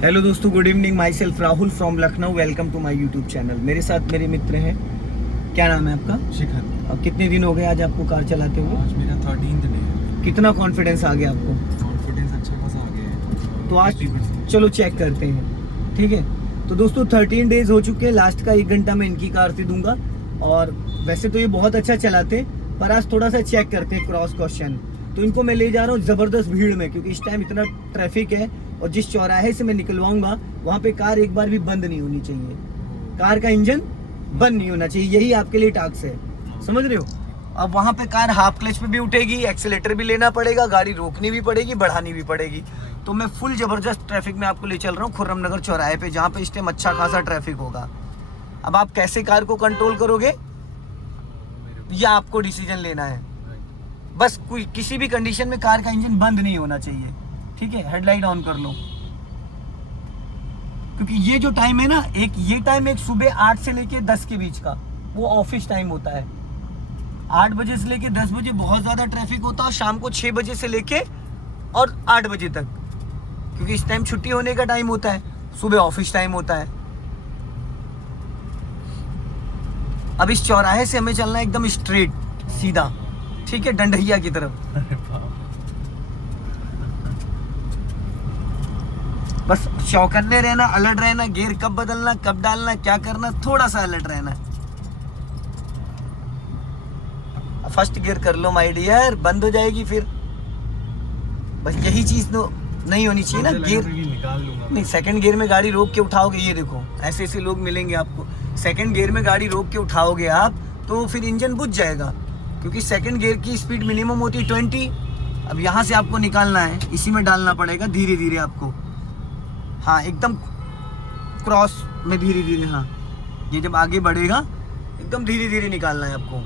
Hello दोस्तों, good evening. My self Rahul from Lucknow. Welcome to my YouTube channel. मेरे साथ मेरे मित्र हैं। क्या नाम है आपका? शिखर। और कितने दिन हो गए आज आपको कार चलाते हुए? आज मेरा 13th डे है। कितना कॉन्फिडेंस आ गया आपको? कॉन्फिडेंस अच्छा खासा आ गया है। तो आज 80%। चलो चेक करते हैं, ठीक है। तो दोस्तों 13 डेज हो चुके हैं। लास्ट का 1 घंटा मैं इनकी कार से दूंगा। और वैसे तो ये बहुत अच्छा चलाते, पर आज थोड़ा सा चेक करते हैं क्रॉस क्वेश्चन। तो इनको मैं ले जा रहा हूँ ज़बरदस्त भीड़ में, क्योंकि इस टाइम इतना ट्रैफिक है और जिस चौराहे से मैं निकलवाऊंगा वहाँ पे कार एक बार भी बंद नहीं होनी चाहिए। कार का इंजन बंद नहीं होना चाहिए, यही आपके लिए टास्क है, समझ रहे हो। अब वहाँ पे कार हाफ क्लच पे भी उठेगी, एक्सीलेटर भी लेना पड़ेगा, गाड़ी रोकनी भी पड़ेगी, बढ़ानी भी पड़ेगी। तो मैं फुल जबरदस्त ट्रैफिक में आपको ले चल रहा हूँ खुर्रम नगर चौराहे पे, जहाँ पे इस टाइम अच्छा खासा ट्रैफिक होगा। अब आप कैसे कार को कंट्रोल करोगे, या आपको डिसीजन लेना है। बस कोई किसी भी कंडीशन में कार का इंजन बंद नहीं होना चाहिए, ठीक है। हेडलाइट ऑन कर लो, क्योंकि ये जो टाइम है ना, ये टाइम एक सुबह 8 से लेके 10 के बीच का वो ऑफिस टाइम होता है। 8 बजे से लेके 10 बजे बहुत ज्यादा ट्रैफिक होता है, शाम को 6 बजे से लेके और 8 बजे तक, क्योंकि इस टाइम छुट्टी होने का टाइम होता है, सुबह ऑफिस टाइम होता है। अब इस चौराहे से हमें चलना है एकदम स्ट्रेट सीधा, ठीक है, डंडहिया की तरफ। बस चौकन्ने रहना, अलर्ट रहना, गियर कब बदलना, कब डालना, क्या करना, थोड़ा सा अलर्ट रहना। फर्स्ट गियर कर लो माय डियर, बंद हो जाएगी फिर। बस यही चीज तो नहीं होनी चाहिए ना। गियर निकाल लूंगा नहीं, सेकंड गियर में गाड़ी रोक के उठाओगे, ये देखो ऐसे ऐसे लोग मिलेंगे आपको। सेकंड गियर में गाड़ी रोक के उठाओगे आप, तो फिर इंजन बुझ जाएगा, क्योंकि सेकंड गियर की स्पीड मिनिमम होती है 20। अब यहाँ से आपको निकालना है, इसी में डालना पड़ेगा धीरे धीरे आपको। हाँ, एकदम क्रॉस में धीरे धीरे। हाँ, ये जब आगे बढ़ेगा एकदम धीरे धीरे निकालना है आपको।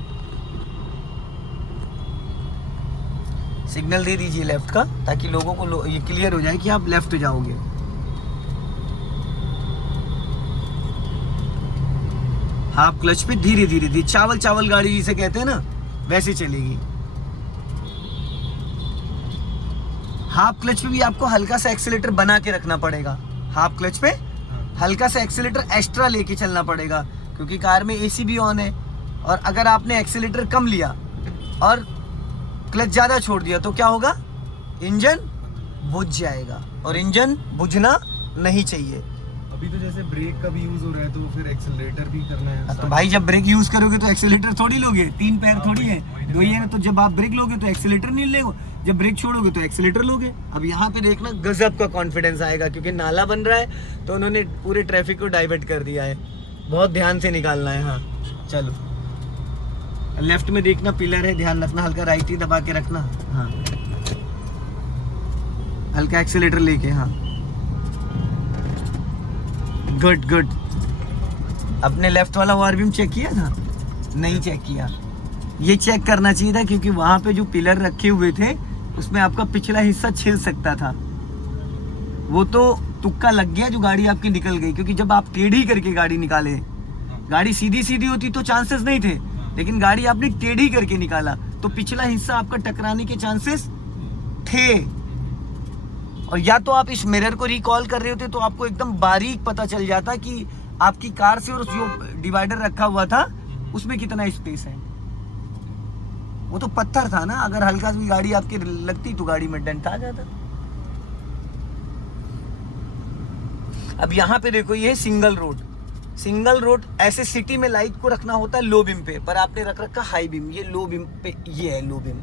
सिग्नल दे दीजिए लेफ्ट का, ताकि लोगों को ये क्लियर हो जाए कि आप लेफ्ट जाओगे। हाफ क्लच पे धीरे धीरे धीरे, चावल चावल गाड़ी जिसे कहते हैं ना, वैसे चलेगी। हाफ क्लच पे भी आपको हल्का सा एक्सीलेटर बना के रखना पड़ेगा। हाफ क्लच पे हल्का सा एक्सीलेटर एक्स्ट्रा लेके चलना पड़ेगा, क्योंकि कार में एसी भी ऑन है। और अगर आपने एक्सीलेटर कम लिया और क्लच ज्यादा छोड़ दिया तो क्या होगा, इंजन बुझ जाएगा, और इंजन बुझना नहीं चाहिए। अभी तो जैसे ब्रेक का भी यूज हो रहा है, तो फिर एक्सेलरेटर भी करना है। तो भाई जब ब्रेक यूज करोगे तो एक्सीलेटर थोड़ी लोगे, 3 पैर थोड़ी है, 2 ही है ना। तो जब आप ब्रेक लोगे तो एक्सीलेटर नहीं लोगे, जब ब्रेक छोड़ोगे तो एक्सीलेटर लोगे। अब यहाँ पे देखना गजब का कॉन्फिडेंस आएगा, क्योंकि नाला बन रहा है, तो उन्होंने पूरे ट्रैफिक को डाइवर्ट कर दिया है। बहुत ध्यान से निकालना है। हाँ चलो, लेफ्ट में देखना पिलर है, ध्यान रखना, हल्का राइट ही दबा के रखना। हाँ, हल्का एक्सीलेटर लेके। हाँ, गुड गुड। अपने लेफ्ट वाला वार चेक किया था? नहीं चेक किया। ये चेक करना चाहिए था, क्योंकि वहां पे जो पिलर रखे हुए थे उसमें आपका पिछला हिस्सा छिल सकता था। वो तो तुक्का लग गया, जो गाड़ी आपकी निकल गई, क्योंकि जब आप टेढ़ी करके गाड़ी निकाले, गाड़ी सीधी सीधी होती तो चांसेस नहीं थे, लेकिन गाड़ी आपने टेढ़ी करके निकाला तो पिछला हिस्सा आपका टकराने के चांसेस थे। और या तो आप इस मिरर को रिकॉल कर रहे होते तो आपको एकदम बारीक पता चल जाता कि आपकी कार से और जो डिवाइडर रखा हुआ था उसमें कितना स्पेस है। वो तो पत्थर था ना, अगर हल्का सी गाड़ी आपकी लगती तो गाड़ी में डेंट आ जाता। अब यहाँ पे देखो, ये सिंगल रोड। सिंगल रोड ऐसे सिटी में लाइट को रखना होता है लो बीम पे, पर आपने रख रखा हाई बीम। ये लो बीम पे, ये है लो बीम,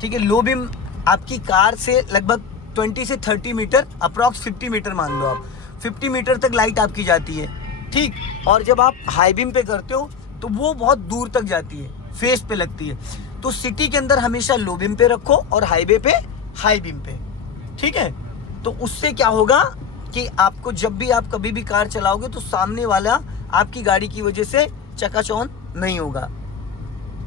ठीक है। लो बीम आपकी कार से लगभग 20 से 30 मीटर, अप्रॉक्स 50 मीटर मान लो आप, 50 मीटर तक लाइट आपकी जाती है, ठीक। और जब आप हाई बीम पे करते हो तो वो बहुत दूर तक जाती है, फेस पे लगती है। तो सिटी के अंदर हमेशा लो बीम पे रखो और हाईवे पे हाई बीम पे, ठीक है। तो उससे क्या होगा कि आपको जब भी आप कभी भी कार चलाओगे तो सामने वाला आपकी गाड़ी की वजह से चकाचौंध नहीं होगा।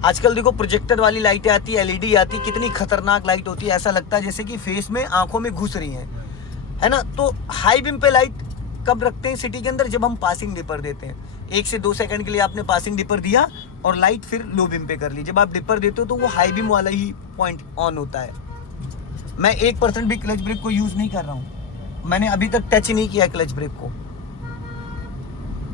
आजकल देखो प्रोजेक्टर वाली लाइटें आती है, एलईडी आती है, कितनी खतरनाक लाइट होती है, ऐसा लगता है जैसे कि फेस में, आंखों में घुस रही है ना। तो हाई बीम पे लाइट कब रखते हैं सिटी के अंदर, जब हम पासिंग डिपर देते हैं। 1 से 2 सेकंड के लिए आपने पासिंग डिपर दिया और लाइट फिर लो बीम पे कर ली। जब आप डिपर देते हो तो वो हाई बीम वाला ही पॉइंट ऑन होता है। मैं 1% भी क्लच ब्रेक को यूज नहीं कर रहा हूँ, मैंने अभी तक टच नहीं किया क्लच ब्रेक को।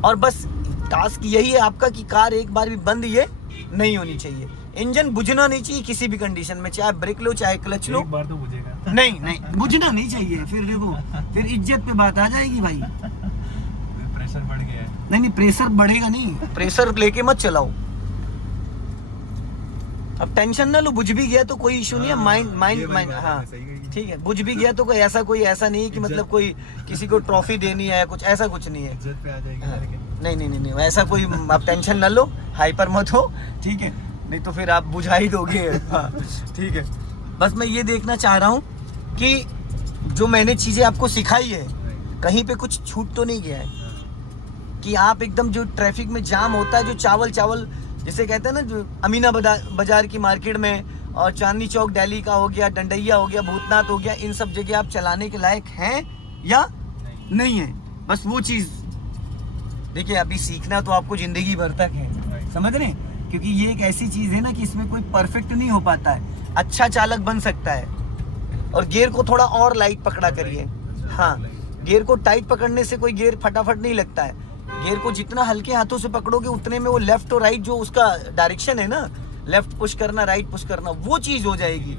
और बस टास्क यही है आपका कि कार एक बार भी बंद ये नहीं होनी चाहिए, इंजन बुझना नहीं चाहिए किसी भी कंडीशन में, चाहे ब्रेक लो चाहे क्लच लो। एक बार तो बुझेगा। नहीं बुझना नहीं चाहिए, फिर देखो फिर इज्जत पे बात आ जाएगी भाई। प्रेशर बढ़ गया है। नहीं प्रेशर बढ़ेगा नहीं, प्रेशर लेके मत चलाओ। अब टेंशन ना लो, बुझ भी गया तो कोई इशू नहीं है, माइंड हाँ ठीक है, बुझ भी गया तो कोई ऐसा नहीं है कि मतलब कोई किसी को ट्रॉफी देनी है कुछ, ऐसा कुछ नहीं है। इज्जत पे आ जाएगी। हाँ, नहीं ऐसा कोई आप टेंशन ना लो, हाइपर मत हो, ठीक है, नहीं तो फिर आप बुझा ही दोगे। हाँ ठीक है, बस मैं ये देखना चाह रहा हूँ कि जो मैंने चीज़ें आपको सिखाई है कहीं पे कुछ छूट तो नहीं गया है, कि आप एकदम जो ट्रैफिक में जाम होता है, जो चावल जिसे कहते हैं ना, जो अमीना बाजार की मार्केट में और चांदनी चौक दिल्ली का हो गया, डंडैया हो गया, भूतनाथ हो गया, इन सब जगह आप चलाने के लायक हैं या नहीं है, बस वो चीज़ देखिए। अभी सीखना तो आपको ज़िंदगी भर तक है, समझ रहे हैं, क्योंकि ये एक ऐसी चीज़ है ना कि इसमें कोई परफेक्ट नहीं हो पाता है, अच्छा चालक बन सकता है। और गियर को थोड़ा और लाइट पकड़ा करिए। हाँ, गियर को टाइट पकड़ने से कोई गियर फटाफट नहीं लगता है, गियर को जितना हल्के हाथों से पकड़ोगे उतने में वो लेफ्ट और राइट जो उसका डायरेक्शन है ना, लेफ्ट पुश करना राइट पुश करना, वो चीज़ हो जाएगी।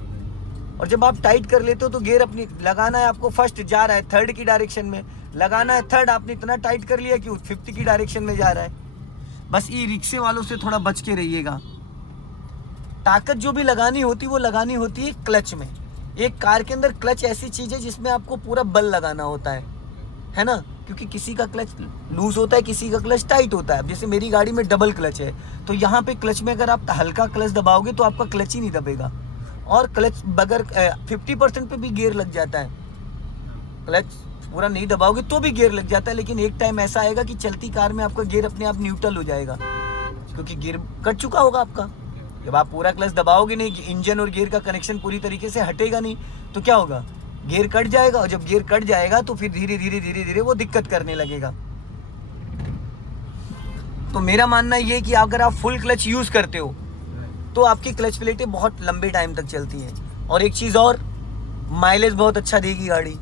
और जब आप टाइट कर लेते हो तो गियर अपनी लगाना है आपको, फर्स्ट जा रहा है थर्ड की डायरेक्शन में, लगाना है थर्ड, आपने इतना टाइट कर लिया कि 5th की डायरेक्शन में जा रहा है। बस ई रिक्शे वालों से थोड़ा बच के रहिएगा। ताकत जो भी लगानी होती वो लगानी होती है क्लच में। एक कार के अंदर क्लच ऐसी चीज़ है जिसमें आपको पूरा बल लगाना होता है ना, क्योंकि किसी का क्लच लूज होता है, किसी का क्लच टाइट होता है। जैसे मेरी गाड़ी में डबल क्लच है, तो यहाँ पे क्लच में अगर आप हल्का क्लच दबाओगे तो आपका क्लच ही नहीं दबेगा, और क्लच बगैर 50% पे भी गियर लग जाता है, क्लच पूरा नहीं दबाओगे तो भी गियर लग जाता है। लेकिन एक टाइम ऐसा आएगा कि चलती कार में आपका गियर अपने आप न्यूट्रल हो जाएगा, क्योंकि गियर कट चुका होगा आपका। जब आप पूरा क्लच दबाओगे नहीं, इंजन और गियर का कनेक्शन पूरी तरीके से हटेगा नहीं, तो क्या होगा, गियर कट जाएगा, और जब गियर कट जाएगा तो फिर धीरे धीरे वो दिक्कत करने लगेगा। तो मेरा मानना ये कि अगर आप फुल क्लच यूज करते हो तो आपकी क्लच प्लेटें बहुत लंबे टाइम तक चलती हैं। और एक चीज़ और, माइलेज बहुत अच्छा देगी गाड़ी,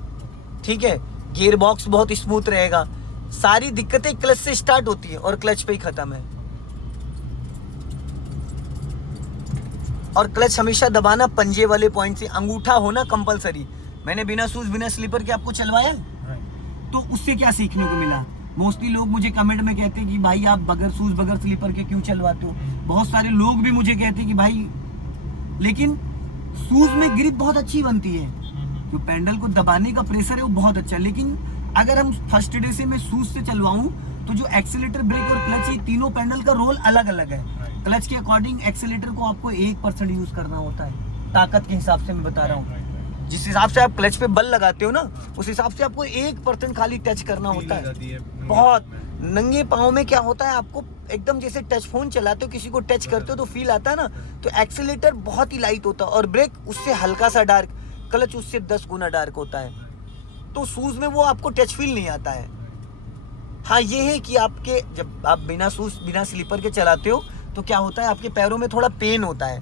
ठीक है, गियर बॉक्स बहुत स्मूथ रहेगा। सारी दिक्कतें क्लच से स्टार्ट होती है और क्लच पे ही खत्म है। और क्लच हमेशा दबाना पंजे वाले पॉइंट से, अंगूठा होना कंपलसरी। मैंने बिना शूज बिना स्लीपर के आपको चलवाया, तो उससे क्या सीखने को मिला? मोस्टली लोग मुझे कमेंट में कहते हैं कि भाई आप बगैर शूज बगैर स्लीपर के क्यों चलवाते हो। बहुत सारे लोग भी मुझे कहते हैं कि भाई, लेकिन शूज में ग्रिप बहुत अच्छी बनती है, जो पैडल को दबाने का प्रेशर है वो बहुत अच्छा है। लेकिन अगर हम फर्स्ट डे से मैं शूज से चलवाऊं तो जो एक्सीलेटर, ब्रेक और क्लच, ये तीनों पैडल का रोल अलग अलग है। क्लच के अकॉर्डिंग एक्सीलेटर को आपको 1% यूज करना होता है, ताकत के हिसाब से मैं बता रहा हूँ। जिस हिसाब से आप क्लच पे बल लगाते हो ना, उस हिसाब से आपको 1% खाली टच करना होता है। बहुत नंगे पाँव में क्या होता है, आपको एकदम जैसे टच फोन चलाते हो, किसी को टच करते हो तो फील आता है ना, तो एक्सीलेटर बहुत ही लाइट होता है और ब्रेक उससे हल्का सा डार्क, क्लच उससे 10 गुना डार्क होता है। तो शूज में वो आपको टच फील नहीं आता है। हाँ ये है कि आपके जब आप बिना शूज बिना स्लीपर के चलाते हो तो क्या होता है, आपके पैरों में थोड़ा पेन होता है,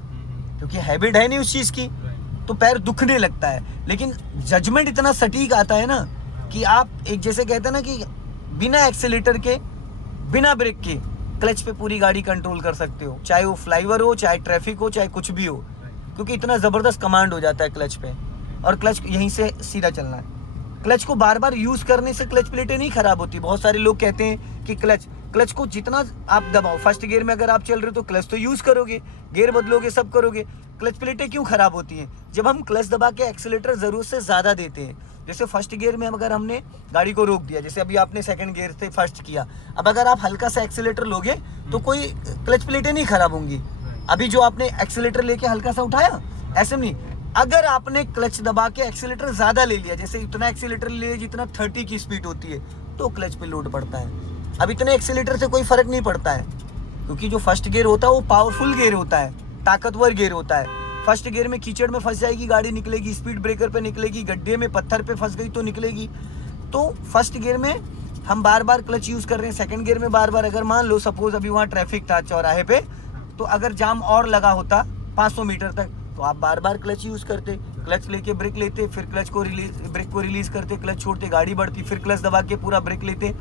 क्योंकि हैबिट है नहीं उस चीज़ की, तो पैर दुखने लगता है। लेकिन जजमेंट इतना सटीक आता है ना कि आप एक जैसे कहते हैं ना कि बिना एक्सीलेटर के बिना ब्रेक के क्लच पे पूरी गाड़ी कंट्रोल कर सकते हो, चाहे वो फ्लाईओवर हो, चाहे ट्रैफिक हो, चाहे कुछ भी हो, क्योंकि इतना ज़बरदस्त कमांड हो जाता है क्लच पे। और क्लच यहीं से सीधा चलना है। क्लच को बार बार यूज़ करने से क्लच प्लेटें नहीं खराब होती। बहुत सारे लोग कहते हैं कि क्लच को जितना आप दबाओ, फर्स्ट गियर में अगर आप चल रहे हो तो क्लच तो यूज़ करोगे, गियर बदलोगे, सब करोगे, क्लच प्लेटें क्यों खराब होती हैं? जब हम क्लच दबा के एक्सीलेटर ज़रूरत से ज़्यादा देते हैं। जैसे फर्स्ट गियर में अगर हमने गाड़ी को रोक दिया, जैसे अभी आपने सेकंड गियर से फर्स्ट किया, अब अगर आप हल्का सा एक्सीलेटर लोगे तो कोई क्लच प्लेटें नहीं खराब होंगी। अभी जो आपने एक्सीलेटर लेके हल्का सा उठाया, ऐसे नहीं। अगर आपने क्लच दबा के एक्सीलेटर ज़्यादा ले लिया, जैसे इतना एक्सीलेटर ले लिया जितना 30 की स्पीड होती है, तो क्लच पे लोड पड़ता है। अब इतने एक्सीलेटर से कोई फ़र्क नहीं पड़ता है, क्योंकि जो फर्स्ट गियर होता है वो पावरफुल गियर होता है, ताकतवर गियर होता है। फर्स्ट गियर में कीचड़ में फंस जाएगी गाड़ी, निकलेगी, स्पीड ब्रेकर पे निकलेगी, गड्ढे में पत्थर पे फंस गई तो निकलेगी। तो फर्स्ट गियर में हम बार बार क्लच यूज़ कर रहे हैं, सेकंड गियर में बार बार, अगर मान लो सपोज अभी वहाँ ट्रैफिक था चौराहे पे, तो अगर जाम और लगा होता 500 मीटर तक, तो आप बार बार क्लच यूज़ करते, क्लच लेके ब्रेक लेते, फिर क्लच को रिलीज, ब्रेक को रिलीज करते, क्लच छोड़ते, गाड़ी बढ़ती, फिर क्लच दबा के पूरा ब्रेक लेते।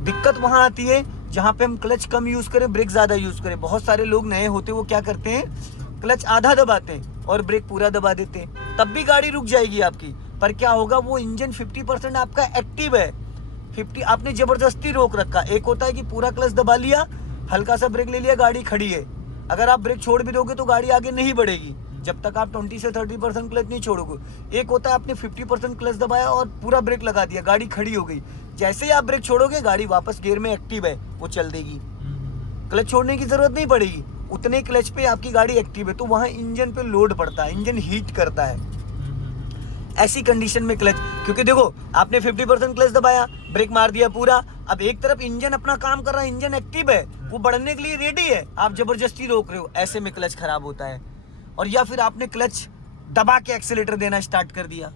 दिक्कत वहां आती है जहां पे हम क्लच कम यूज करें, ब्रेक ज्यादा यूज करें। बहुत सारे लोग नए होते वो क्या करते हैं, क्लच आधा दबाते हैं और ब्रेक पूरा दबा देते हैं, तब भी गाड़ी रुक जाएगी आपकी। पर क्या होगा, वो इंजन 50% आपका एक्टिव है, 50 आपने जबरदस्ती रोक रखा। एक होता है कि पूरा क्लच दबा लिया, हल्का सा ब्रेक ले लिया, गाड़ी खड़ी है। अगर आप ब्रेक छोड़ भी दोगे तो गाड़ी आगे नहीं बढ़ेगी जब तक आप 20 से 30% क्लच नहीं छोड़ोगे। एक होता है आपने 50% क्लच दबाया और पूरा ब्रेक लगा दिया, गाड़ी खड़ी हो गई। जैसे ही आप ब्रेक छोड़ोगे गाड़ी वापस गियर में एक्टिव है, वो चल देगी, क्लच छोड़ने की जरूरत नहीं पड़ेगी। उतने क्लच पे आपकी गाड़ी एक्टिव है, तो वहाँ इंजन पे लोड पड़ता है, इंजन हीट करता है। ऐसी कंडीशन में क्लच, क्योंकि देखो आपने 50% क्लच दबाया, ब्रेक मार दिया पूरा, अब एक तरफ इंजन अपना काम कर रहा है, इंजन एक्टिव है, वो बढ़ने के लिए रेडी है, आप जबरदस्ती रोक रहे हो, ऐसे में क्लच खराब होता है। और या फिर आपने क्लच दबा के एक्सीलेटर देना स्टार्ट कर दिया,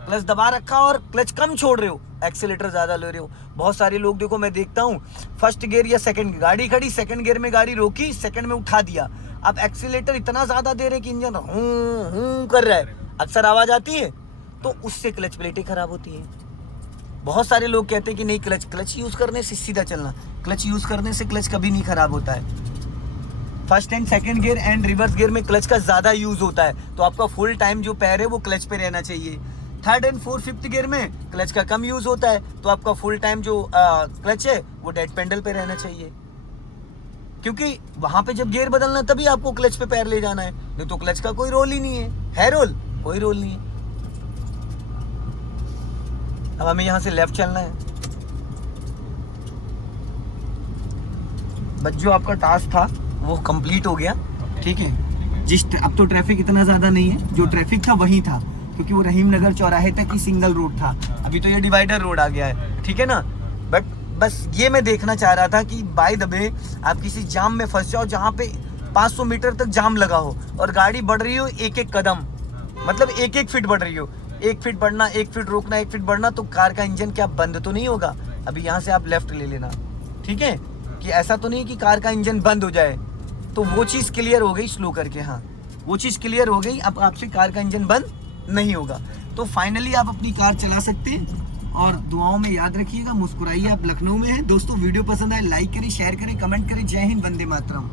क्लच दबा रखा और क्लच कम छोड़ रहे हो, एक्सीलेटर ज्यादा ले रहे हो। बहुत सारे लोग देखो, मैं देखता हूँ फर्स्ट गियर या सेकंड, गाड़ी खड़ी, सेकंड गियर में गाड़ी रोकी, सेकंड में उठा दिया, अब एक्सीलेटर इतना ज्यादा दे रहे कि इंजन हूं कर रहा है, अक्सर आवाज आती है, तो उससे क्लच प्लेटें खराब होती हैं। बहुत सारे लोग कहते हैं कि नहीं, क्लच यूज करने से सीधा चलना, क्लच यूज करने से क्लच कभी नहीं खराब होता है। First and second gear and reverse gear में क्लच का ज्यादा यूज होता है, तो आपका फुल टाइम जो पैर है वो क्लच पे रहना चाहिए। Third and fourth fifth gear में क्लच का कम यूज होता है, तो आपका फुल टाइम जो क्लच है वो डेड पेडल पे रहना चाहिए, क्योंकि वहां पे जब गियर बदलना तभी आपको क्लच पे पैर ले जाना है, नहीं तो क्लच का कोई रोल ही नहीं है रोल, कोई रोल नहीं है। अब हमें यहाँ से लेफ्ट चलना है, बस जो आपका टास्क था वो कंप्लीट हो गया, ठीक है। अब तो ट्रैफिक इतना ज्यादा नहीं है, जो ट्रैफिक था वही था, क्योंकि वो रहीम नगर चौराहे तक ही सिंगल रोड था, अभी तो ये डिवाइडर रोड आ गया है, ठीक है ना। बट बस ये मैं देखना चाह रहा था कि बाय द वे आप किसी जाम में फंस जाओ जहाँ पे 500 मीटर तक जाम लगा हो और गाड़ी बढ़ रही हो एक एक कदम, मतलब एक एक फीट बढ़ रही हो, 1 फीट बढ़ना, 1 फीट रोकना, 1 फीट बढ़ना, तो कार का इंजन क्या बंद तो नहीं होगा। अभी यहाँ से आप लेफ्ट ले लेना, ठीक है, कि ऐसा तो नहीं कि कार का इंजन बंद हो जाए, तो वो चीज़ क्लियर हो गई स्लो करके, हाँ वो चीज़ क्लियर हो गई, अब आपसे कार का इंजन बंद नहीं होगा। तो फाइनली आप अपनी कार चला सकते हैं, और दुआओं में याद रखिएगा, मुस्कुराइए, आप लखनऊ में हैं। दोस्तों वीडियो पसंद आए लाइक करें, शेयर करें, कमेंट करें। जय हिंद, वंदे मातरम।